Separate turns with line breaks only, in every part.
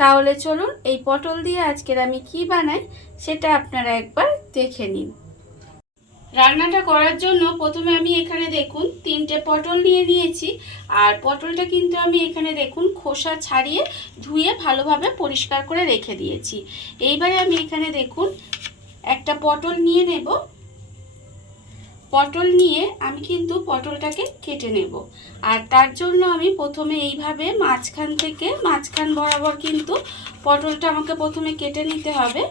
তাহলে চলুন এই পটল দিয়ে আজকের আমি কি বানাই সেটা আপনারা একবার দেখে নিন। রান্নাটা করার জন্য প্রথমে আমি এখানে দেখুন তিনটে পটল নিয়ে নিয়েছি, আর পটলটা কিন্তু আমি এখানে দেখুন খোসা ছাড়িয়ে ধুয়ে ভালোভাবে পরিষ্কার করে রেখে দিয়েছি। এইবারে আমি এখানে দেখুন একটা পটল নিয়ে নেব পটল নিয়ে আমি কিন্তু পটলটাকে কেটে নেব। আর তার জন্য আমি প্রথমে এইভাবে মাঝখান থেকে, মাঝখান বরাবর কিন্তু পটলটা আমাকে প্রথমে কেটে নিতে হবে।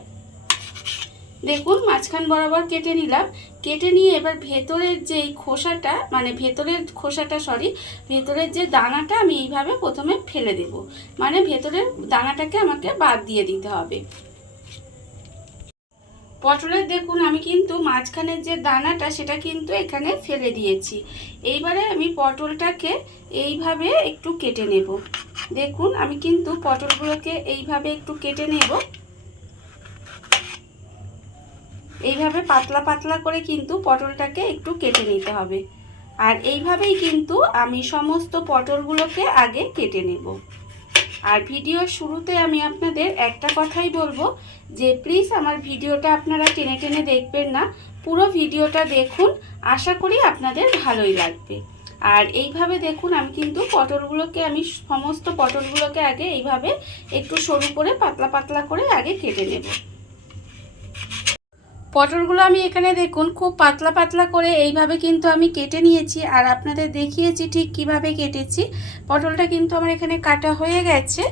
দেখুন, মাঝখান বরাবর কেটে নিলাম। কেটে নিয়ে এবার ভেতরের যে খোসাটা মানে ভেতরের খোসাটা সরি ভেতরের যে দানাটা আমি এইভাবে প্রথমে ফেলে দেব। মানে ভেতরের দানাটাকে আমাকে বাদ দিয়ে দিতে হবে। পটলের দেখুন, আমি কিন্তু মাঝখানের যে দানাটা, সেটা কিন্তু এখানে ফেলে দিয়েছি। এইবারে আমি পটলটাকে এইভাবে একটু কেটে নেব। দেখুন, আমি কিন্তু পটলগুলোকে এইভাবে একটু কেটে নেব। এইভাবে পাতলা পাতলা করে কিন্তু পটলটাকে একটু কেটে নিতে হবে। আর এইভাবেই কিন্তু আমি সমস্ত পটলগুলোকে আগে কেটে নেব। আর ভিডিওর শুরুতে আমি আপনাদের একটা কথাই বলব যে প্লিজ আমার ভিডিওটা আপনারা টেনে টেনে দেখবেন না, পুরো ভিডিওটা দেখুন, আশা করি আপনাদের ভালোই লাগবে। আর এইভাবে দেখুন, আমি কিন্তু পটলগুলোকে, আমি সমস্ত পটলগুলোকে আগে এইভাবে একটু সরু করে পাতলা পাতলা করে আগে কেটে নেব। পটলগুলো আমি এখানে দেখুন, খুব পাতলা পাতলা করে এইভাবে কিন্তু আমি কেটে নিয়েছি। আর আপনাদের দেখিয়েছি ঠিক কীভাবে কেটেছি। পটলটা কিন্তু আমার এখানে কাটা হয়ে গেছে।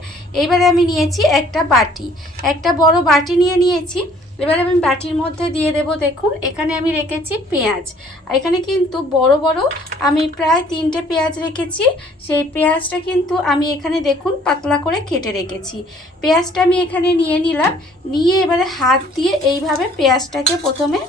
এবারে আমি নিয়েছি একটা বাটি। একটা বড় বাটি নিয়ে নিয়েছি। এবারে আমি বাটির মধ্যে দিয়ে দেব, দেখুন, এখানে আমি রেখেছি পেঁয়াজ। আর এখানে কিন্তু বড় বড় আমি প্রায় তিনটে পেঁয়াজ রেখেছি। সেই পেঁয়াজটা কিন্তু আমি এখানে, দেখুন, পাতলা করে কেটে রেখেছি। পেঁয়াজটা আমি এখানে নিয়ে নিলাম। নিয়ে এবারে হাত দিয়ে এইভাবে পেঁয়াজটাকে প্রথমে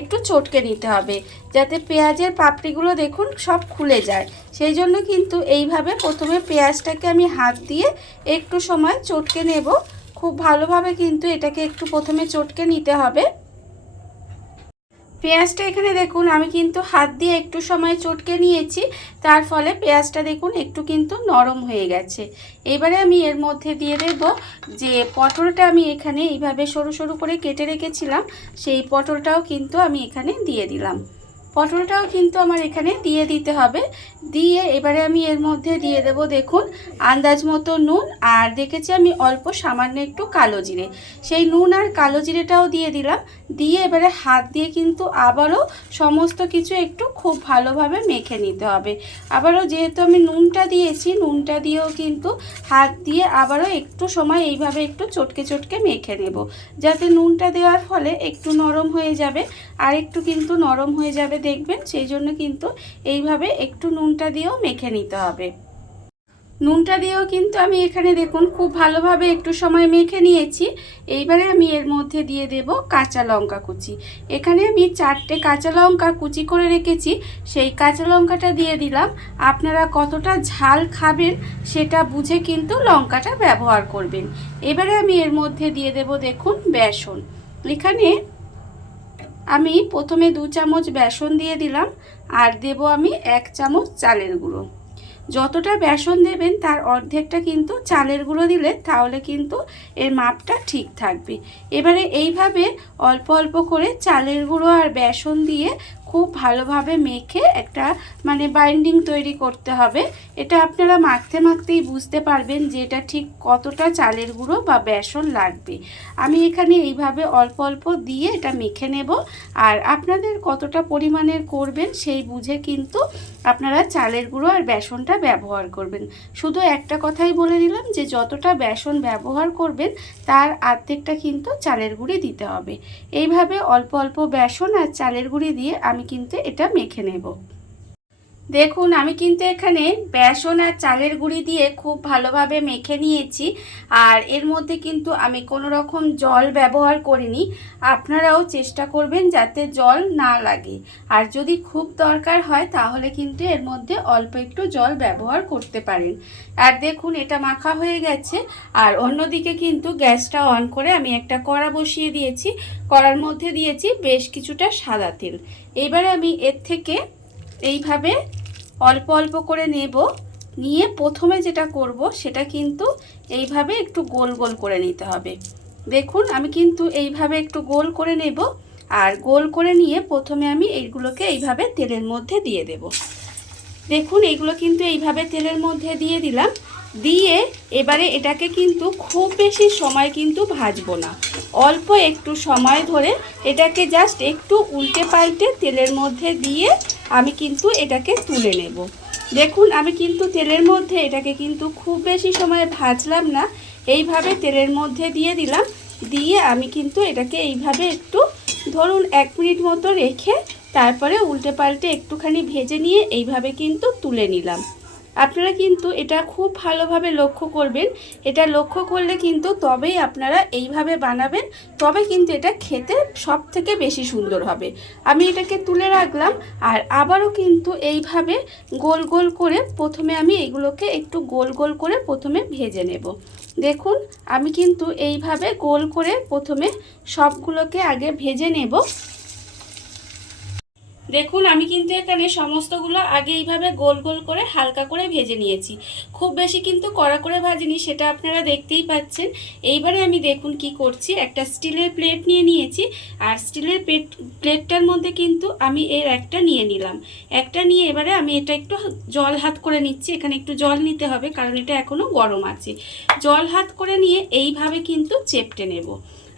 একটু চটকে নিতে হবে, যাতে পেঁয়াজের পাপড়িগুলো, দেখুন, সব খুলে যায়। সেই জন্য কিন্তু এইভাবে প্রথমে পেঁয়াজটাকে আমি হাত দিয়ে একটু সময় চটকে নেব। খুব ভালোভাবে কিন্তু এটাকে একটু প্রথমে চটকে নিতে হবে। পেঁয়াজটা এখানে দেখুন, আমি কিন্তু হাত দিয়ে একটু সময় চটকে নিয়েছি, তার ফলে পেঁয়াজটা দেখুন একটু কিন্তু নরম হয়ে গেছে। এবারে আমি এর মধ্যে দিয়ে দেব যে পটলটা আমি এখানে এইভাবে সরু সরু করে কেটে রেখেছিলাম, সেই পটলটাও কিন্তু আমি এখানে দিয়ে দিলাম। পটলটাও কিন্তু আমার এখানে দিয়ে দিতে হবে। দিয়ে এবারে আমি এর মধ্যে দিয়ে দেব দেখুন আন্দাজ মতো নুন আর দেখেছি আমি অল্প সামান্য একটু কালো জিরে। সেই নুন আর কালো জিরেটাও দিয়ে দিলাম। দিয়ে এবারে হাত দিয়ে কিন্তু আবারও সমস্ত কিছু একটু খুব ভালোভাবে মেখে নিতে হবে। আবারও যেহেতু আমি নুনটা দিয়েছি, নুনটা দিয়েও কিন্তু হাত দিয়ে আবারও একটু সময় এইভাবে একটু চটকে চটকে মেখে নেব। যাতে নুনটা দেওয়ার ফলে একটু নরম হয়ে যাবে। আর একটু কিন্তু নরম হয়ে যাবে দেখবেন, সেই জন্য কিন্তু এইভাবে একটু নুনটা দিয়েও মেখে নিতে হবে। নুনটা দিয়েও কিন্তু আমি এখানে দেখুন খুব ভালোভাবে একটু সময় মেখে নিয়েছি। এইবারে আমি এর মধ্যে দিয়ে দেব কাঁচা লঙ্কা কুচি। এখানে আমি চারটে কাঁচা লঙ্কা কুচি করে রেখেছি। সেই কাঁচা লঙ্কাটা দিয়ে দিলাম। আপনারা কতটা ঝাল খাবেন সেটা বুঝে কিন্তু লঙ্কাটা ব্যবহার করবেন। এবারে আমি এর মধ্যে দিয়ে দেব দেখুন বেসন। এখানে আমি প্রথমে দু চামচ বেসন দিয়ে দিলাম, আর দেব আমি এক চামচ চালের গুঁড়ো। যতটা বেসন দেবেন তার অর্ধেকটা কিন্তু চালের গুঁড়ো দিলে তাহলে কিন্তু এর মাপটা ঠিক থাকবে। এবারে এইভাবে অল্প অল্প করে চালের গুঁড়ো আর বেসন দিয়ে খুব ভালোভাবে মেখে একটা মানে বাইন্ডিং তৈরি করতে হবে। এটা আপনারা মাখতে মাখতেই বুঝতে পারবেন যে এটা ঠিক কতটা চালের গুঁড়ো বা বেসন লাগবে। আমি এখানে এইভাবে অল্প অল্প দিয়ে এটা মেখে নেব। আর আপনাদের কতটা পরিমাণের করবেন সেই বুঝে কিন্তু আপনারা চালের গুঁড়ো আর বেসনটা ব্যবহার করবেন। শুধু একটা কথাই বলে দিলাম যে যতটা বেসন ব্যবহার করবেন তার আর্ধেকটা কিন্তু চালের গুঁড়ি দিতে হবে। এইভাবে অল্প অল্প বেসন আর চালের গুঁড়ি দিয়ে আমি কিন্তু এটা মেখে নেব। দেখুন, আমি কিন্তু এখানে বেসন আর চালের গুঁড়ি দিয়ে খুব ভালোভাবে মেখে নিয়েছি। আর এর মধ্যে কিন্তু আমি কোনো রকম জল ব্যবহার করিনি। আপনারাও চেষ্টা করবেন যাতে জল না লাগে। আর যদি খুব দরকার হয়, তাহলে কিন্তু এর মধ্যে অল্প একটু জল ব্যবহার করতে পারেন। আর দেখুন, এটা মাখা হয়ে গেছে। আর অন্যদিকে কিন্তু গ্যাসটা অন করে আমি একটা কড়া বসিয়ে দিয়েছি। কড়ার মধ্যে দিয়েছি বেশ কিছুটা সাদা তেল। এবারে আমি এর থেকে এইভাবে অল্প অল্প করে নেব। নিয়ে প্রথমে যেটা করব সেটা কিন্তু এইভাবে একটু গোল গোল করে নিতে হবে। দেখুন, আমি কিন্তু এইভাবে একটু গোল করে নেব আর গোল করে নিয়ে প্রথমে আমি এইগুলোকে এইভাবে তেলের মধ্যে দিয়ে দেব। দেখুন, এইগুলো কিন্তু এইভাবে তেলের মধ্যে দিয়ে দিলাম। দিয়ে এবারে এটাকে কিন্তু খুব বেশি সময় কিন্তু ভাজবো না। অল্প একটু সময় ধরে এটাকে জাস্ট একটু উল্টে পাল্টে তেলের মধ্যে দিয়ে আমি কিন্তু এটাকে তুলে নেব। দেখুন, আমি কিন্তু তেলের মধ্যে এটাকে কিন্তু খুব বেশি সময় ভাজলাম না। এইভাবে তেলের মধ্যে দিয়ে দিলাম। দিয়ে আমি কিন্তু এটাকে এইভাবে একটু ধরুন এক মিনিট মতো রেখে তারপরে উল্টে পাল্টে একটুখানি ভেজে নিয়ে এইভাবে কিন্তু তুলে নিলাম। আপনারা কিন্তু এটা খুব ভালোভাবে লক্ষ্য করবেন। এটা লক্ষ্য করলে কিন্তু তবেই আপনারা এইভাবে বানাবেন, তবে কিন্তু এটা খেতে সব থেকে বেশি সুন্দর হবে। আমি এটাকে তুলে রাখলাম আর আবারও কিন্তু এইভাবে গোল গোল করে প্রথমে আমি এগুলোকে একটু গোল গোল করে প্রথমে ভেজে নেব। দেখুন, আমি কিন্তু এইভাবে গোল করে প্রথমে সবগুলোকে আগে ভেজে নেব। দেখুন, আমি কিন্তু এখানে সমস্তগুলো আগে এইভাবে গোল গোল করে হালকা করে ভেজে নিয়েছি। খুব বেশি কিন্তু কড়া করে ভাজিনি, সেটা আপনারা দেখতেই পাচ্ছেন। এইবারে আমি দেখুন কি করছি, একটা স্টিলের প্লেট নিয়ে নিয়েছি, আর স্টিলের প্লেট প্লেটটার মধ্যে কিন্তু আমি এর একটা নিয়ে নিলাম। একটা নিয়ে এবারে আমি এটা একটু জল হাত করে নিচ্ছি, এখানে একটু জল নিতে হবে, কারণ এটা এখনও গরম আছে। জল হাত করে নিয়ে এইভাবে কিন্তু চেপটে নেব।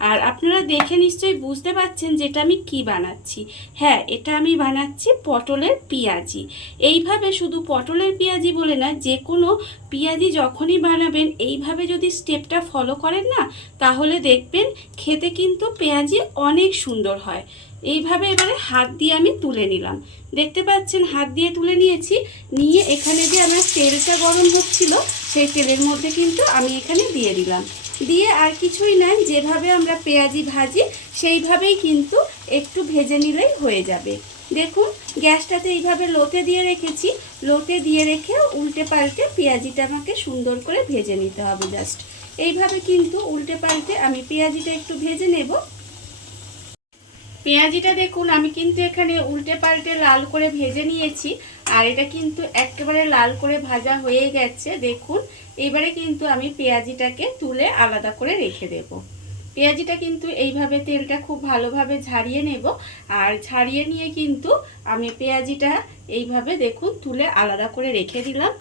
আর আপনারা দেখে নিশ্চয়ই বুঝতে পাচ্ছেন যেটা আমি কি বানাচ্ছি। হ্যাঁ এটা আমি বানাচ্ছি পটলের পেঁয়াজি। এইভাবে শুধু পটলের পেঁয়াজি বলে না যে কোনো পেঁয়াজি যখনই বানাবেন, এইভাবে যদি স্টেপটা ফলো করেন না, তাহলে দেখবেন খেতে কিন্তু পেঁয়াজি অনেক সুন্দর হয়। এইভাবে এবারে হাত দিয়ে আমি তুলে নিলাম। দেখতে পাচ্ছেন, হাত দিয়ে তুলে নিয়েছি। নিয়ে এখানে যে আমার তেলটা গরম হচ্ছিল, সেই তেলের মধ্যে কিন্তু আমি এখানে দিয়ে দিলাম। দিয়ে আর কিছুই নাই, যেভাবে আমরা পেঁয়াজি ভাজি, সেইভাবেই কিন্তু একটু ভেজে নিলেই হয়ে যাবে। দেখুন, গ্যাসটাতে এইভাবে লোতে দিয়ে রেখেছি। লোতে দিয়ে রেখে উল্টে পাল্টে পেঁয়াজিটা আমাকে সুন্দর করে ভেজে নিতে হবে জাস্ট এইভাবে কিন্তু উল্টে পাল্টে আমি পেঁয়াজিটা একটু ভেজে নেব। পেঁয়াজিটা দেখুন, আমি কিন্তু এখানে উল্টে পাল্টে লাল করে ভেজে নিয়েছি, আর এটা কিন্তু একেবারে লাল করে ভাজা হয়ে গেছে। দেখুন, এবারে কিন্তু আমি পেঁয়াজিটাকে তুলে আলাদা করে রেখে দেব। পেঁয়াজিটা কিন্তু এইভাবে তেলটা খুব ভালোভাবে ঝারিয়ে নেব। আর ঝারিয়ে নিয়ে কিন্তু আমি পেঁয়াজিটা এইভাবে দেখুন তুলে আলাদা করে রেখে দিলাম।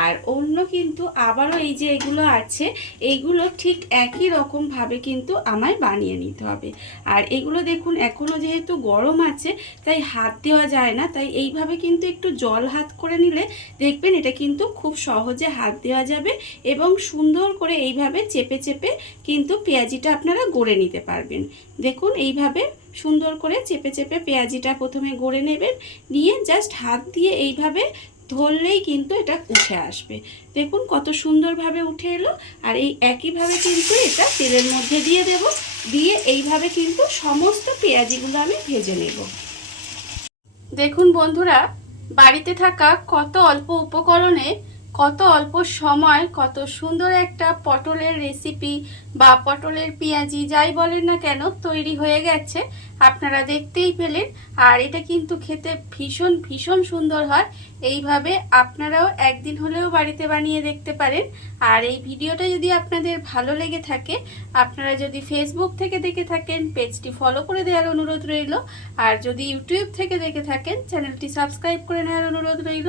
আর অন্য কিন্তু আবারও এই যে এগুলো আছে, এইগুলো ঠিক একই রকমভাবে কিন্তু আমায় বানিয়ে নিতে হবে। আর এগুলো দেখুন এখনও যেহেতু গরম আছে, তাই হাত দেওয়া যায় না, তাই এইভাবে কিন্তু একটু জল হাত করে নিলে দেখবেন এটা কিন্তু খুব সহজে হাত দেওয়া যাবে এবং সুন্দর করে এইভাবে চেপে চেপে কিন্তু পেঁয়াজিটা আপনারা গড়ে নিতে পারবেন। দেখুন, এইভাবে সুন্দর করে চেপে চেপে পেঁয়াজিটা প্রথমে গড়ে নেবেন। নিয়ে জাস্ট হাত দিয়ে এইভাবে ধরলেই কিন্তু এটা উঠে আসবে। দেখুন, কত সুন্দরভাবে উঠে এলো। আর এই একইভাবে কিন্তু এটা তেলের মধ্যে দিয়ে দেব। দিয়ে এইভাবে কিন্তু সমস্ত পেঁয়াজিগুলো আমি ভেজে নেব। দেখুন বন্ধুরা, বাড়িতে থাকা কত অল্প উপকরণে কত অল্প সময়, কত সুন্দর একটা পটলের রেসিপি বা পটলের পেঁয়াজি, যাই বলেন না কেন, তৈরি হয়ে গেছে। আপনারা দেখতেই পেলেন। আর এটা কিন্তু খেতে ভীষণ ভীষণ সুন্দর হয়। এইভাবে আপনারাও একদিন হলেও বাড়িতে বানিয়ে দেখতে পারেন। আর এই ভিডিওটা যদি আপনাদের ভালো লেগে থাকে, আপনারা যদি ফেসবুক থেকে দেখে থাকেন, পেজটি ফলো করে দেওয়ার অনুরোধ রইল। আর যদি ইউটিউব থেকে দেখে থাকেন চ্যানেলটি সাবস্ক্রাইব করে নেওয়ার অনুরোধ রইল।